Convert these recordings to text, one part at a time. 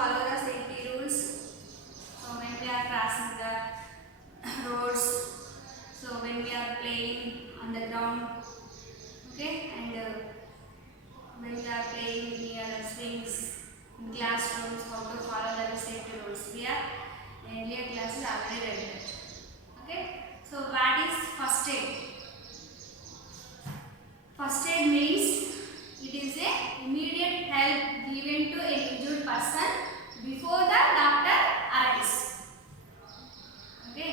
follow the safety rules. So when we are crossing the roads, so when we are playing on the ground, okay, and when we are playing near the swings, in classrooms, how to follow the safety rules. We are in earlier classes already read that. Okay, so what is first aid? First aid means it is a immediate help given to an injured person before the doctor arrives. Okay,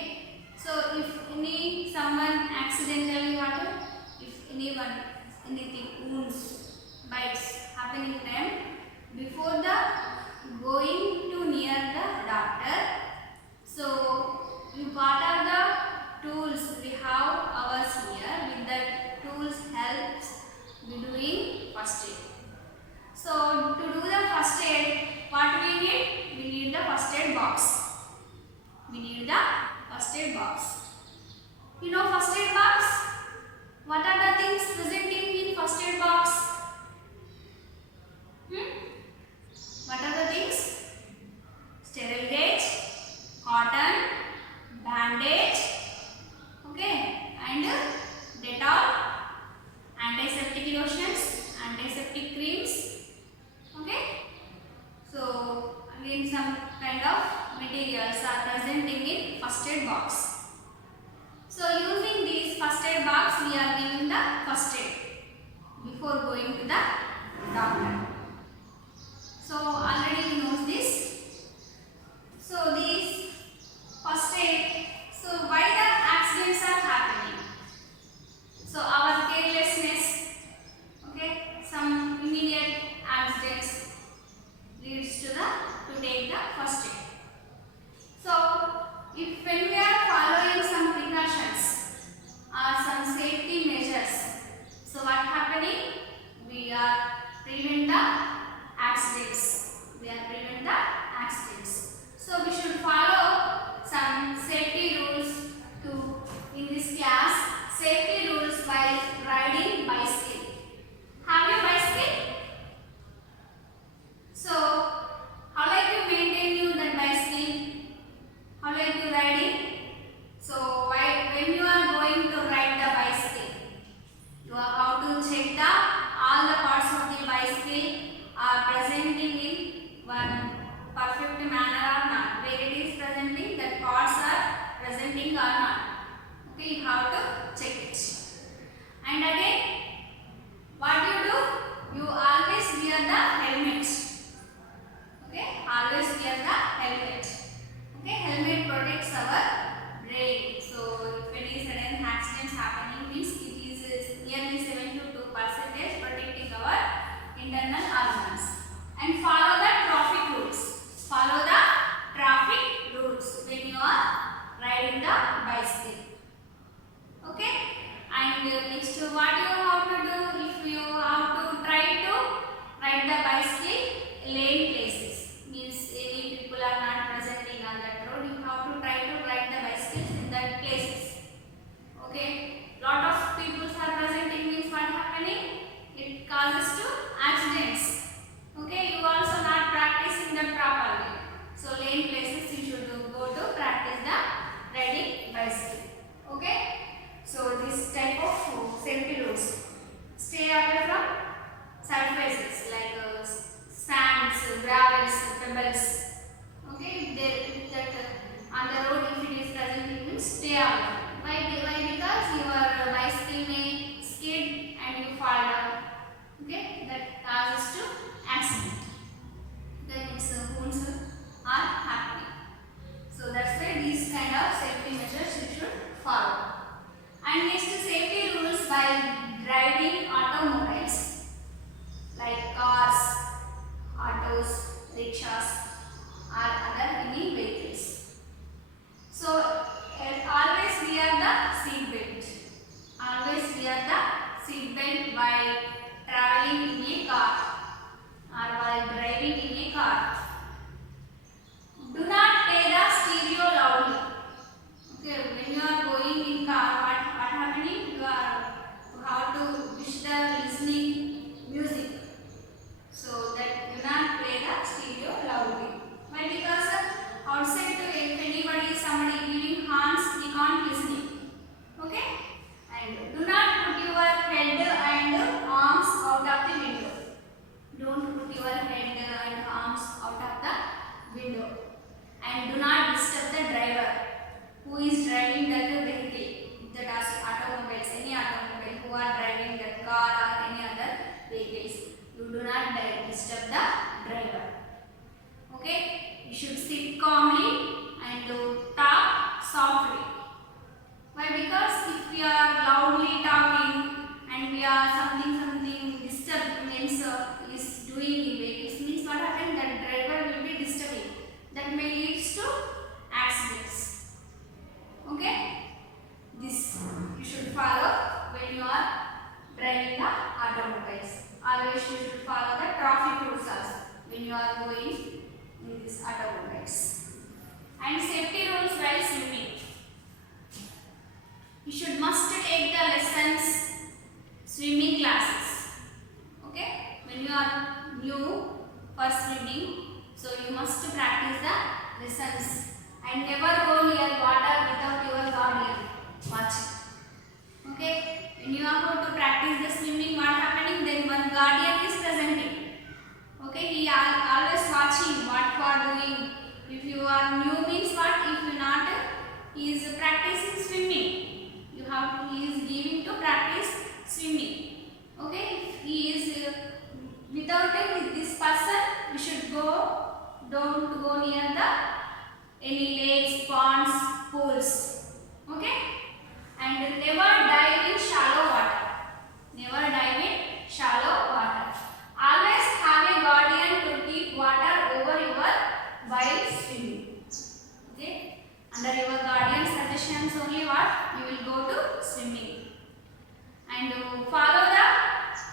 so if someone accidentally if anything wounds, bites happening to them before the going to near the doctor, so what are the tools we have ours here? With the tools helps we doing first aid. So to do the first aid, what we need? We need the first aid box. We need the first aid box. You know first aid box? What are the things presenting in first aid box? What are the things? Sterile gauge, cotton, bandage, okay, and Dettol, antiseptic lotions, antiseptic creams, okay. So again some kind of materials are presenting in first aid box. So using these first aid box, we are giving the first aid before going to the doctor. So already you know this. So these first aid. So why the accidents are happening? So our carelessness, okay, some immediate accidents leads to take the first aid. So if when we are following some precautions or some safety measures, so what happening? We are prevent the accidents. We are prevent the accidents. So we should follow some safety rules to in this class. Safety rules while riding bicycle. Have you bicycle? So how like you maintain you that bicycle? How like you riding? So when you are going to ride the bicycle, you are how to check the all the parts of the bicycle are presenting in one perfect manner or not. Where it is presenting, that parts are presenting or not. Okay, you have to check it. And again, what you do? You always wear the helmet. Okay, always wear the helmet. Okay, helmet protects our brain. So if any sudden accidents happening means it is nearly 72% protecting our internal organs. And follow the traffic rules. Follow the traffic rules when you are riding the bicycle. Okay, and next what you have to do if you have to try to ride the bicycle lane places, means any people are not presenting on that road, you have to try to ride the bicycles in that places. Okay, lot of people are presenting means what happening? It causes to accidents. Okay, you also not practicing that properly. So lane places you should go to practice the riding bicycle. Okay, so this type of safety rules. Stay away from surfaces like sands, gravels, pebbles. Okay, that on the road if it is present, means stay away. Why? Because your bicycle may skid and you fall down. Okay, that causes to accident. Then its wounds are happening. So that's why these kind of safety measures you should follow. And next, safety rules while driving automobiles like cars, autos, rickshaws or other any vehicles. So always wear the seat belt. Always wear the seat belt while traveling in a car or while driving in a car. Do not play the stereo loudly. Okay, when you are going in car, what happening? You have to wish the listening music. So that do not play the stereo loudly. you should sit calmly and talk softly. Why? Because if we are loudly talking and we are something disturbance is doing in it means what happened, that driver will be disturbing. That may leads to accidents. Okay? This you should follow when you are driving the automobiles. Always you should follow the traffic rules also when you are going in these automobiles. And safety rules while swimming. You should must take the lessons, swimming classes. Okay? When you are new for swimming, so you must practice the lessons and never go near water without your guardian watching. Okay? When you are going to practice the swimming, what happening? Then one guardian is presenting. Okay? He always watching what you are doing. If you are new means what? If you not, he is practicing swimming. He is giving to practice swimming. Okay, if he is without this person, we should don't go near the any lakes, ponds, pools. Okay, and never dive in shallow water. Never dive in shallow water. Always have a guardian to keep water over your while swimming. Okay. Under your guardian suggestions only what you will go to swimming. And follow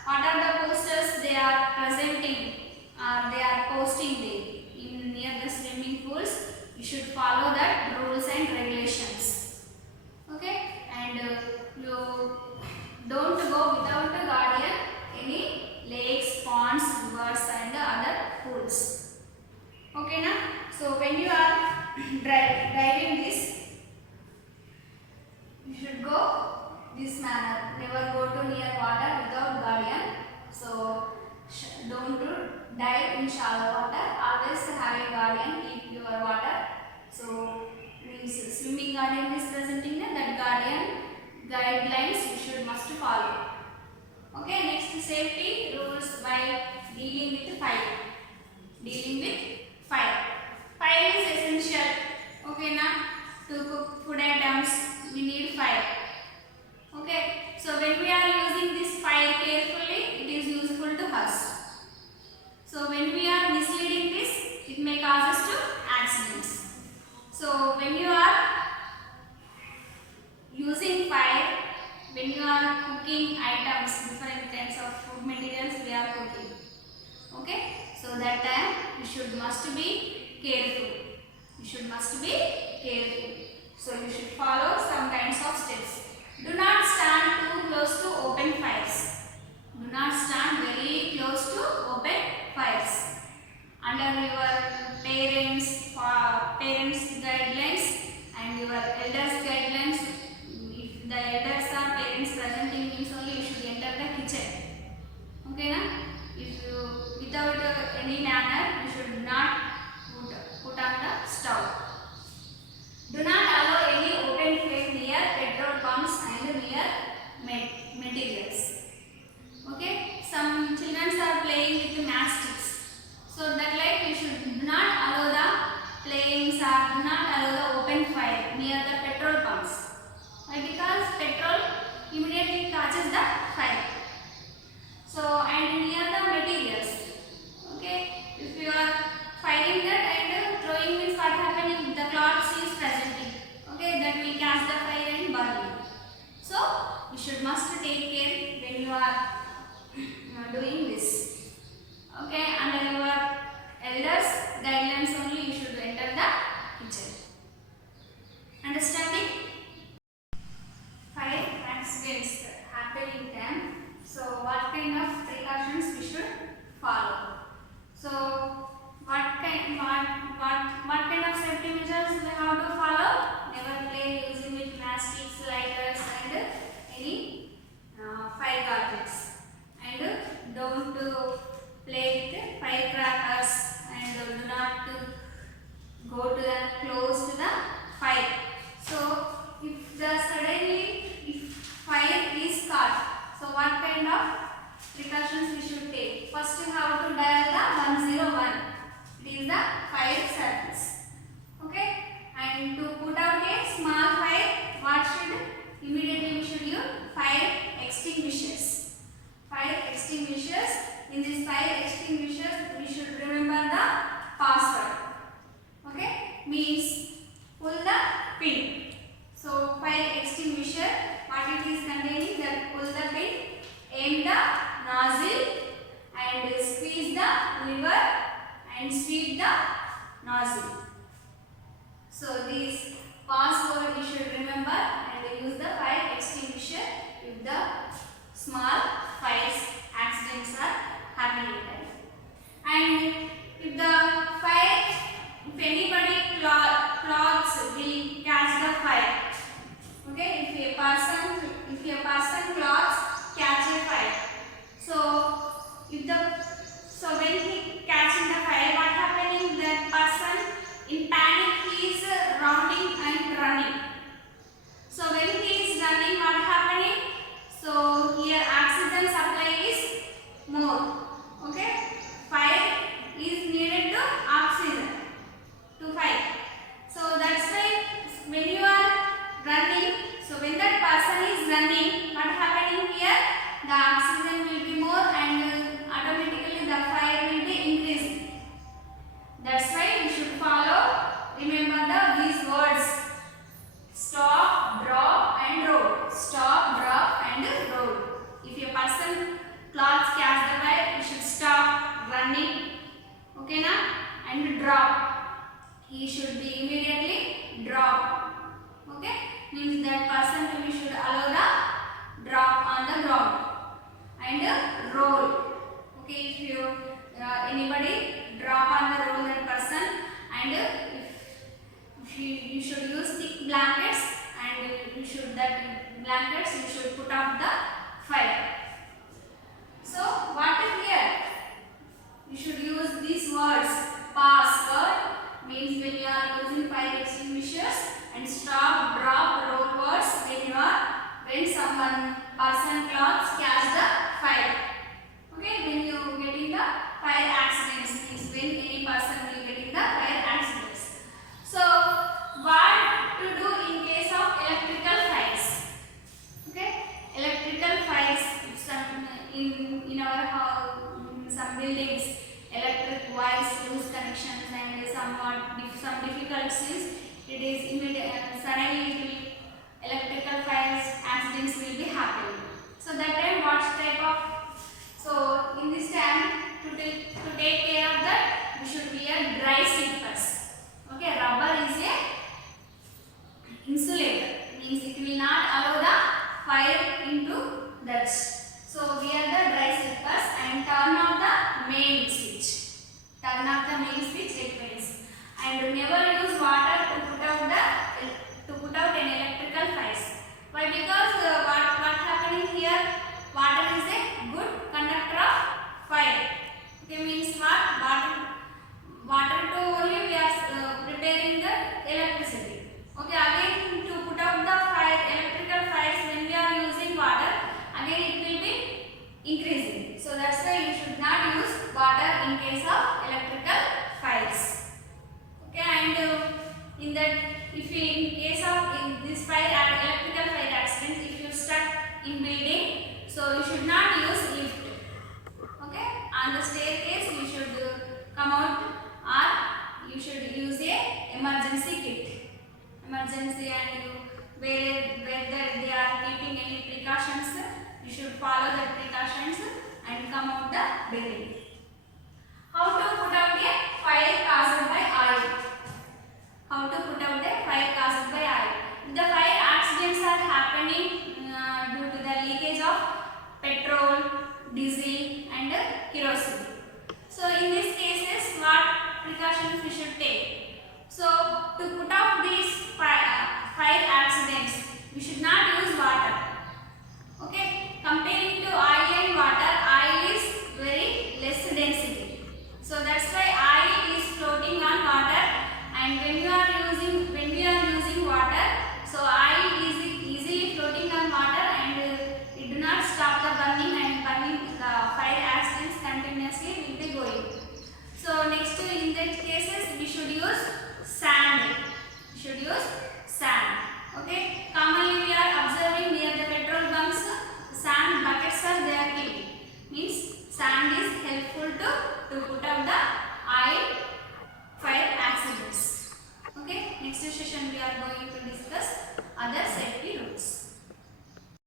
what are the posters they are presenting or they are posting there in near the swimming pools. You should follow that rules and regulations. Okay, and you don't go without a guardian any lakes, ponds, rivers and other pools. Okay na? So when you are driving this, you should go this manner. Never go to near water without guardian. So don't dive in shallow water. Always have a guardian. Keep your water. So means swimming guardian is presenting that guardian guidelines you should must follow. Okay. Next, safety rules by dealing with fire. Dealing with fire. Fire is essential. Okay, now to cook food items we need fire. Okay, so when we are using this fire carefully, it is useful to us. So when we are misleading this, it may cause us to accidents. So when you are using fire, when you are cooking items, different kinds of food materials we are cooking. Okay, so that time you should must be careful. You should must be careful. So you should follow some kinds of steps. Do not stand too close to open fires. Do not stand very close to open fires. Under your parents guidelines and your elders guidelines, if the elders are parents presenting means only you should enter the kitchen. Okay na? If you without any manner, you should not put on the stove. Do not allow any open flame near petrol pumps and near materials. Okay, some children are playing with matchsticks. So that like you should not allow the flames or do not allow the open fire near the petrol pumps. Why? Because petrol immediately catches the fire. So and near the materials. Okay, if you are firing that and throwing means what happening? The cloth is presenting. Okay, that will catch the fire and burn. So you should must take care when you are doing this. Okay, under your elders guidelines only you should enter the kitchen. Understanding? Fire accidents happen in them. So what kind of precautions we should follow? So what kind of safety measures we have to follow? Never play using with matchsticks, lighters and any fire gadgets. And don't play with firecrackers and do not go to the close to the fire. So if fire is caught, so what kind of precautions we should take? First you have to dial the 101. It is the fire service. password. Okay, means pull the pin. So fire extinguisher, what it is containing, that pull the pin, aim the nozzle and squeeze the lever and sweep the nozzle. So this password you should remember and use the fire extinguisher if the small fires accidents are happening. And if the fire, if anybody clothes will catch the fire. Okay, if a person clothes catch a fire. So when he catching the fire, what happening? That person in panic he is rounding and running. So when he is running, what happening? So here oxygen supply is more. Okay, fire is needed to oxygen to fight. So that's why when you are running, so when that person is running, what happening here? The oxygen will be more and automatically the fire will be increasing. That's why you should follow, remember these words: stop, drop and roll. Stop, drop and roll. If a person clothes catch the fire, you should stop running, okay na, and drop. He should be immediately drop. Okay, means that person we should allow the drop on the ground and roll. Okay, if you anybody drop on the roll that person, and if you should use thick blankets and you should that blankets you should put out the fire. So what is here? You should use these words: password means when you are using fire extinguishers, and stop, drop, roll words when someone person clothes catch the fire. Okay, when you getting the fire accidents means when any person will getting the fire accidents. So what to do in case of electrical fires? Okay, electrical fires, some in our house, some buildings, electric wires lose connections and some difficulties. It is immediate, suddenly electrical fires accidents will be happening. So that time what type of, so in this time to take care of that, we should wear dry slippers. Okay, rubber is a insulator, means it will not allow the fire into that. So wear the dry slippers and turn off the main switch. Turn off the main switch, it means. And never use water to put out an electrical fires. Why? Because what happening here? Water is a good conductor of fire. Okay, means what? Water to only we are preparing the electricity. Okay, again to put out the fire, electrical fires, when we are using water, again it will be increasing. So that's why you should not use water in case of electrical fires. Okay, and in that, if you, in case of in this fire electrical fire accidents, if you stuck in building, so you should not use lift. Okay, on the staircase you should come out, or you should use a emergency kit. Emergency, and you whether they are keeping any precautions, you should follow the precautions and come out the building. How to put out a fire caused by oil? How to put out a fire caused by oil? If the fire accidents are happening due to the leakage of petrol, diesel and kerosene. So in these cases, what precautions we should take? So to put out these fire accidents, we should not use water. Okay, comparing to oil and water, oil is very less density. So that's why oil is floating on water, and when we are using water, so oil is easily floating on water and it do not stop the burning, and the fire accidents continuously will be going. So next, in that cases we should use sand. We should use sand. Okay, commonly we are observing near the next session we are going to discuss other